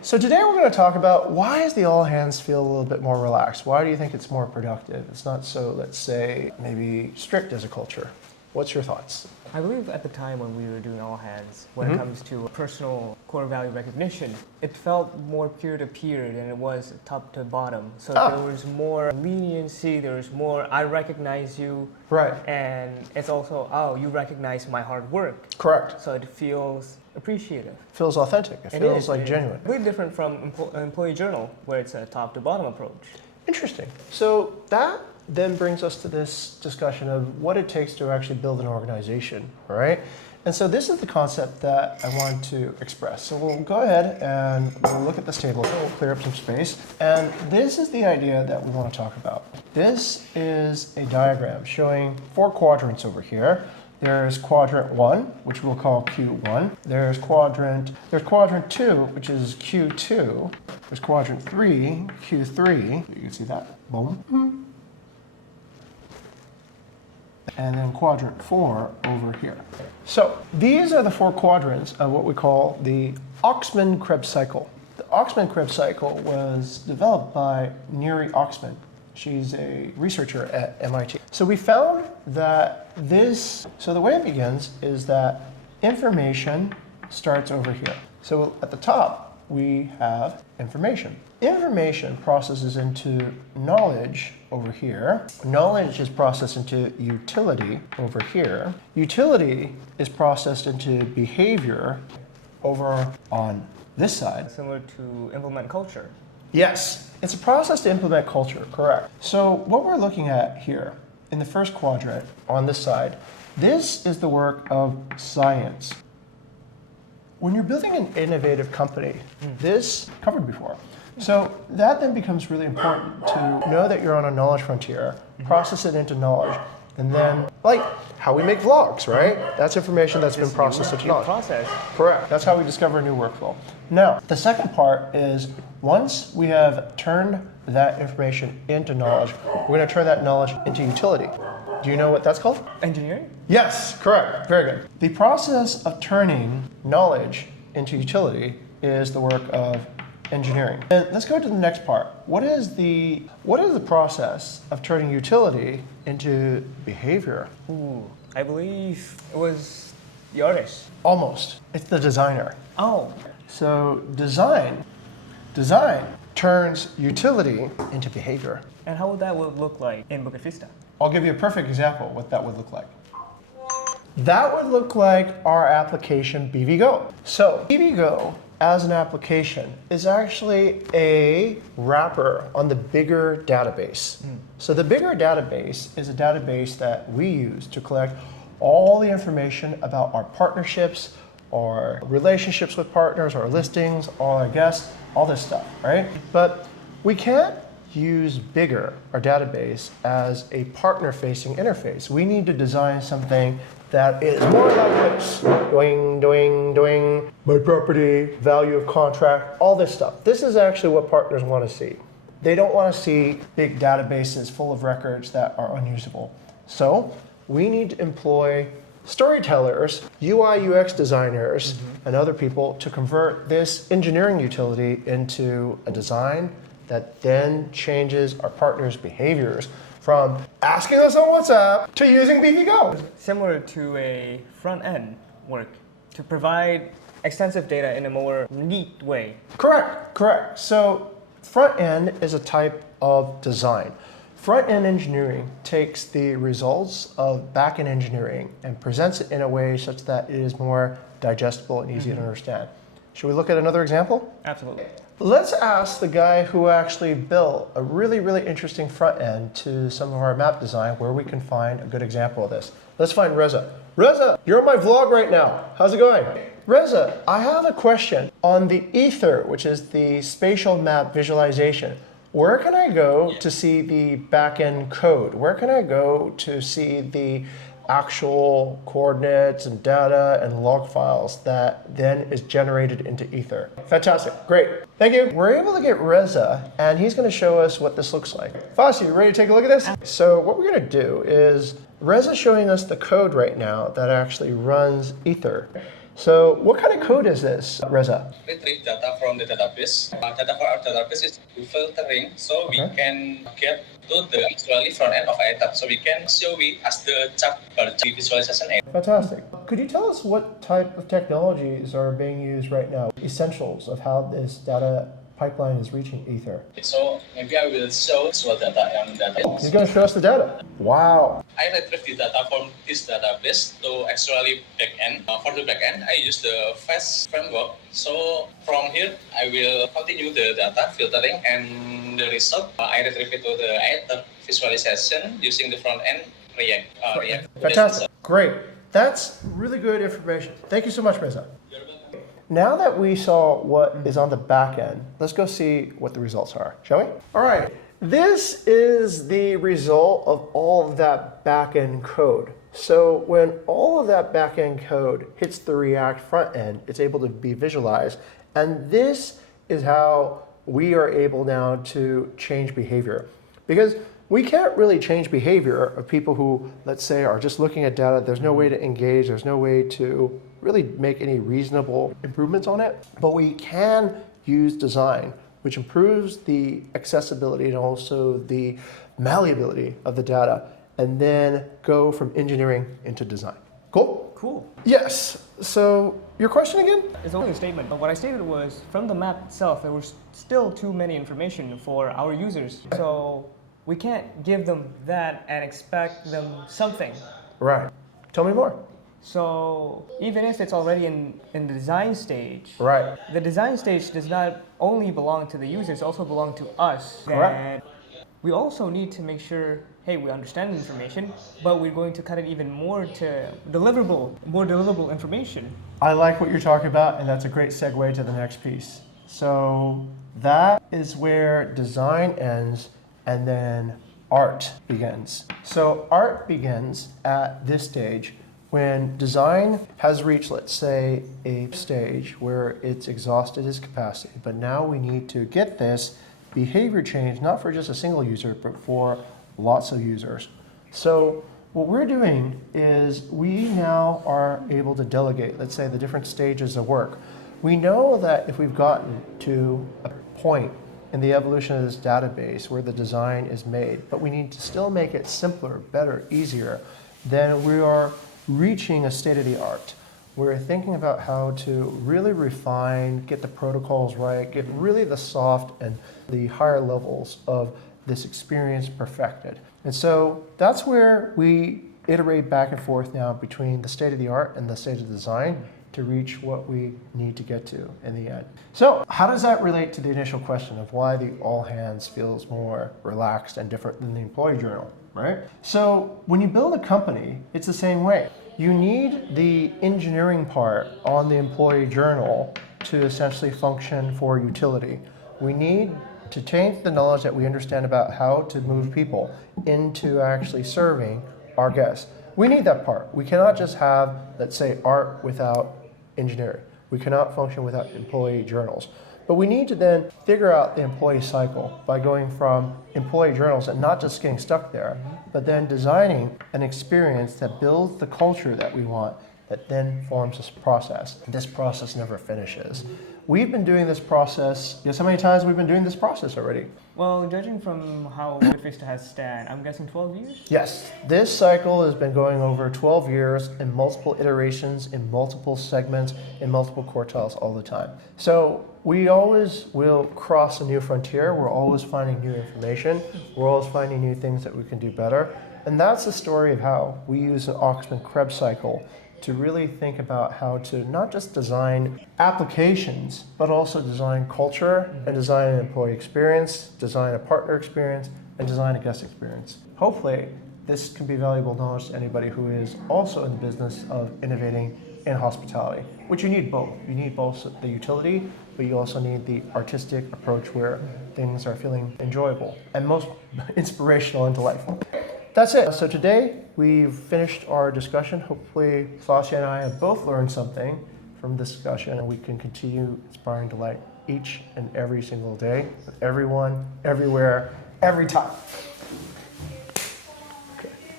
So today we're going to talk about why does the all hands feel a little bit more relaxed? Why do you think it's more productive? It's not so, let's say, maybe strict as a culture. What's your thoughts? I believe at the time when we were doing all hands, when it comes to personal core value recognition, it felt more peer-to-peer than it was top to bottom. So there was more leniency, there was more, I recognize you. Right. And it's also, oh, you recognize my hard work. Correct. So it feels appreciative. Feels authentic. It feels like genuine. Really different from employee journal, where it's a top to bottom approach. Interesting. So that then brings us to this discussion of what it takes to actually build an organization, all right? And so this is the concept that I want to express. So we'll go ahead and we'll look at this table, we'll clear up some space. And this is the idea that we want to talk about. This is a diagram showing 4 quadrants over here. There's quadrant 1, which we'll call Q1. There's quadrant 2, which is Q2. There's quadrant 3, Q3. You can see that. Boom. And then quadrant 4 over here. So these are the 4 quadrants of what we call the Oxman Krebs Cycle. The Oxman Krebs Cycle was developed by Neri Oxman. She's a researcher at MIT. So we found that so the way it begins is that information starts over here. So at the top, we have information. Information processes into knowledge over here. Knowledge is processed into utility over here. Utility is processed into behavior over on this side. Similar to implement culture. Yes, it's a process to implement culture, correct. So what we're looking at here in the first quadrant on this side, this is the work of science. When you're building an innovative company, this covered before. So that then becomes really important to know that you're on a knowledge frontier, process it into knowledge, and then, like how we make vlogs, right? That's information that's been processed into knowledge. Process. Correct. That's how we discover a new workflow. Now, the second part is once we have turned that information into knowledge, we're going to turn that knowledge into utility. Do you know what that's called? Engineering? Yes, correct. Very good. The process of turning knowledge into utility is the work of engineering. And let's go to the next part. What is the process of turning utility into behavior? Ooh, I believe it was the artist. Almost. It's the designer. Oh. So design turns utility into behavior. And how would that look like in Bukit Vista? I'll give you a perfect example of what that would look like. That would look like our application VBGO. So VBGO as an application is actually a wrapper on the bigger database. So the bigger database is a database that we use to collect all the information about our partnerships, our relationships with partners, our listings, all our guests, all this stuff, right? But we can't use bigger, our database, as a partner-facing interface. We need to design something that is more like this. Doing, my property, value of contract, all this stuff. This is actually what partners want to see. They don't want to see big databases full of records that are unusable. So we need to employ storytellers, UI, UX designers, and other people to convert this engineering utility into a design that then changes our partners' behaviors from asking us on WhatsApp to using VBGO. Similar to a front-end work to provide extensive data in a more neat way. Correct. So front-end is a type of design. Front-end engineering takes the results of back-end engineering and presents it in a way such that it is more digestible and easy to understand. Should we look at another example? Absolutely. Let's ask the guy who actually built a really, really interesting front end to some of our map design where we can find a good example of this. Let's find Reza. Reza, you're on my vlog right now. How's it going? Reza, I have a question on the Ether, which is the spatial map visualization. Where can I go to see the back-end code? Where can I go to see the actual coordinates and data and log files that then is generated into Ether? Fantastic, great, thank you. We're able to get Reza, and he's gonna show us what this looks like. Fasi, you ready to take a look at this? So what we're gonna do is, Reza's showing us the code right now that actually runs Ether. So what kind of code is this, Reza? Retrieve data from the database. Data for our database is filtering, so we can get to the actually front end of item. So we can show we as the chart per visualization. Fantastic. Could you tell us what type of technologies are being used right now? Essentials of how this data pipeline is reaching Ether. So maybe I will show what data and data. He's going to show us the data. Wow. I retrieve the data from this database to actually backend. For the backend, I use the fast framework. So from here, I will continue the data filtering and the result. I retrieve it to the item visualization using the front end React. Fantastic. Great. That's really good information. Thank you so much, Reza. Now that we saw what is on the back end, let's go see what the results are, shall we? All right. This is the result of all of that back end code. So when all of that back end code hits the React front end, it's able to be visualized. And this is how we are able now to change behavior. Because we can't really change behavior of people who, let's say, are just looking at data. There's no way to engage. There's no way to really make any reasonable improvements on it. But we can use design, which improves the accessibility and also the malleability of the data, and then go from engineering into design. Cool? Cool. Yes. So your question again? It's only a statement, but what I stated was from the map itself, there was still too many information for our users. So we can't give them that and expect them something. Right. Tell me more. So even if it's already in the design stage, Right. the design stage does not only belong to the users, it also belong to us. Correct. And we also need to make sure, hey, we understand the information, but we're going to cut it even more to more deliverable information. I like what you're talking about, and that's a great segue to the next piece. So that is where design ends and then art begins. So art begins at this stage when design has reached, let's say, a stage where it's exhausted its capacity, but now we need to get this behavior change, not for just a single user, but for lots of users. So what we're doing is we now are able to delegate, let's say, the different stages of work. We know that if we've gotten to a point in the evolution of this database where the design is made, but we need to still make it simpler, better, easier, then we are reaching a state of the art. We're thinking about how to really refine, get the protocols right, get really the soft and the higher levels of this experience perfected. And so that's where we iterate back and forth now between the state of the art and the state of design to reach what we need to get to in the end. So how does that relate to the initial question of why the all hands feels more relaxed and different than the employee journal, right? So when you build a company, it's the same way. You need the engineering part on the employee journal to essentially function for utility. We need to change the knowledge that we understand about how to move people into actually serving our guests. We need that part. We cannot just have, let's say, art without engineering. We cannot function without employee journals. But we need to then figure out the employee cycle by going from employee journals and not just getting stuck there, but then designing an experience that builds the culture that we want, that then forms this process. This process never finishes. We've been doing this process, guess how many times we've been doing this process already? Well, judging from how Bukit Vista has stand, I'm guessing 12 years? Yes, this cycle has been going over 12 years in multiple iterations, in multiple segments, in multiple quartiles all the time. So we always will cross a new frontier. We're always finding new information. We're always finding new things that we can do better. And that's the story of how we use an Oxman Krebs Cycle to really think about how to not just design applications, but also design culture and design an employee experience, design a partner experience, and design a guest experience. Hopefully, this can be valuable knowledge to anybody who is also in the business of innovating in hospitality, which you need both. You need both the utility, but you also need the artistic approach where things are feeling enjoyable and most inspirational and delightful. That's it. So today we've finished our discussion. Hopefully Sasha and I have both learned something from this discussion, and we can continue inspiring delight each and every single day with everyone, everywhere, every time.